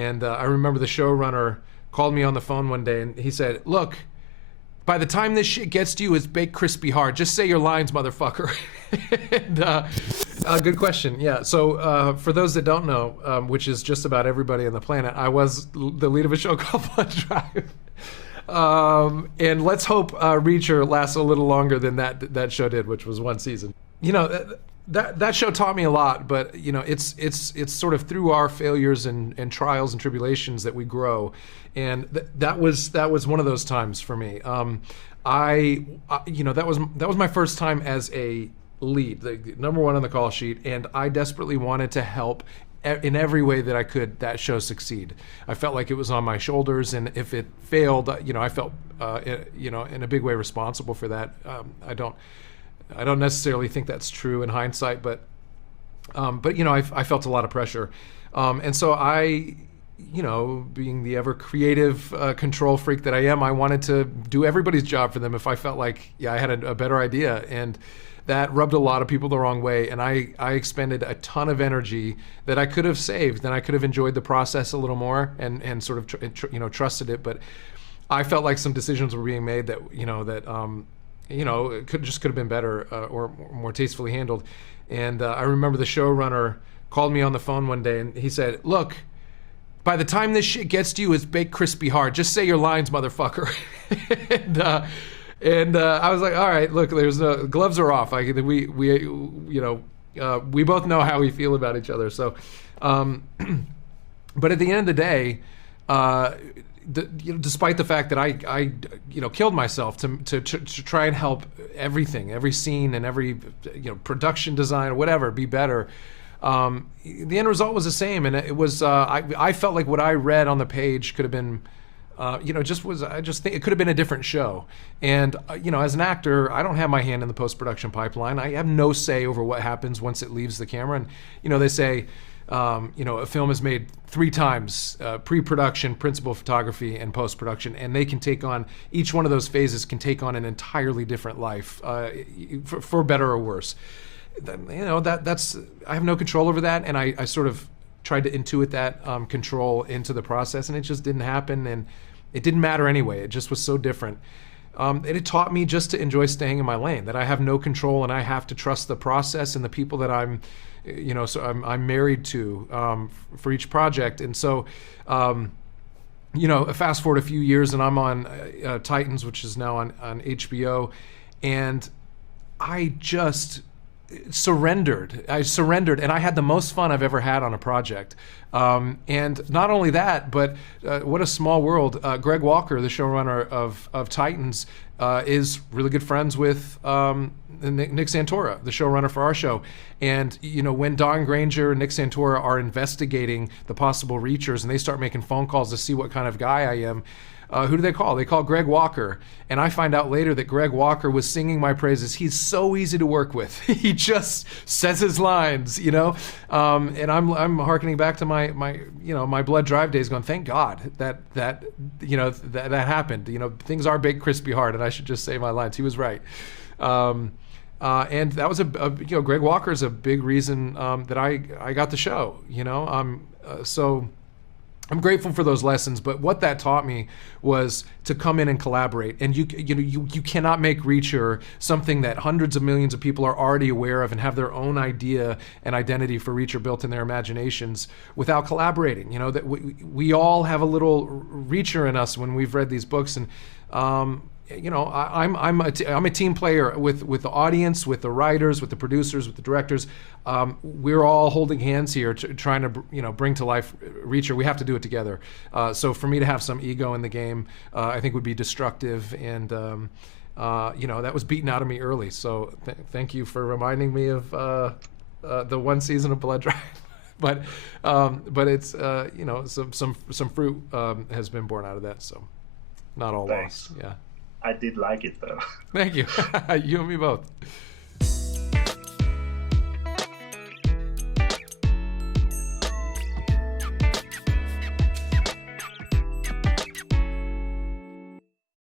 And I remember the showrunner called me on the phone one day and he said, "Look, by the time this shit gets to you, it's baked crispy hard. Just say your lines, motherfucker." And, good question. Yeah. So for those that don't know, which is just about everybody on the planet, I was the lead of a show called Blood Drive. And let's hope Reacher lasts a little longer than that show did, which was one season. You know, that show taught me a lot, but you know, it's sort of through our failures and trials and tribulations that we grow, and that was one of those times for me. You know, that was my first time as a lead, the number one on the call sheet, and I desperately wanted to help in every way that I could that show succeed. I felt like it was on my shoulders, and if it failed, you know, I felt you know, in a big way responsible for that. I don't necessarily think that's true in hindsight, but you know, I felt a lot of pressure, and so I, you know, being the ever creative control freak that I am, I wanted to do everybody's job for them if I felt like, yeah, I had a better idea, and that rubbed a lot of people the wrong way, and I expended a ton of energy that I could have saved, and I could have enjoyed the process a little more and sort of you know, trusted it, but I felt like some decisions were being made that you know it could have been better or more tastefully handled. And I remember the showrunner called me on the phone one day and he said, "Look, by the time this shit gets to you, it's baked crispy hard. Just say your lines, motherfucker." and I was like, all right, look, there's no gloves are off. We you know, we both know how we feel about each other. So, but at the end of the day, you know, despite the fact that I you know, killed myself to try and help every scene and every, you know, production design or whatever be better, the end result was the same, and it was I felt like what I read on the page could have been you know, I just think it could have been a different show. And you know, as an actor, I don't have my hand in the post-production pipeline. I have no say over what happens once it leaves the camera. And you know, they say you know, a film is made 3 times, pre-production, principal photography, and post-production, and they can take on, each one of those phases can take on an entirely different life, for better or worse. You know, that's, I have no control over that, and I sort of tried to intuit that control into the process, and it just didn't happen, and it didn't matter anyway. It just was so different. And it taught me just to enjoy staying in my lane, that I have no control, and I have to trust the process and the people that I'm, you know, so I'm married to for each project. And so, you know, fast forward a few years and I'm on Titans, which is now on HBO, and I just surrendered. And I had the most fun I've ever had on a project. And not only that, but what a small world. Greg Walker, the showrunner of Titans, is really good friends with Nick Santora, the showrunner for our show. And you know, when Don Granger and Nick Santora are investigating the possible reachers and they start making phone calls to see what kind of guy I am, who do they call? They call Greg Walker. And I find out later that Greg Walker was singing my praises. He's so easy to work with. He just says his lines, you know. And I'm hearkening back to my you know, my Blood Drive days, going, thank God that you know, that happened. You know, things are baked crispy hard, and I should just say my lines. He was right. And that was you know, Greg Walker is a big reason that I got the show. You know, so I'm grateful for those lessons. But what that taught me was to come in and collaborate. And you cannot make Reacher something that hundreds of millions of people are already aware of and have their own idea and identity for Reacher built in their imaginations without collaborating. You know, that we all have a little Reacher in us when we've read these books, and you know, I'm a team player with the audience, with the writers, with the producers, with the directors. We're all holding hands here, trying to, you know, bring to life Reacher. We have to do it together. So for me to have some ego in the game, I think would be destructive, and you know, that was beaten out of me early. So thank you for reminding me of the one season of Blood Drive. but it's you know, some fruit has been born out of that. So not all lost. Yeah. I did like it though. Thank you. You and me both.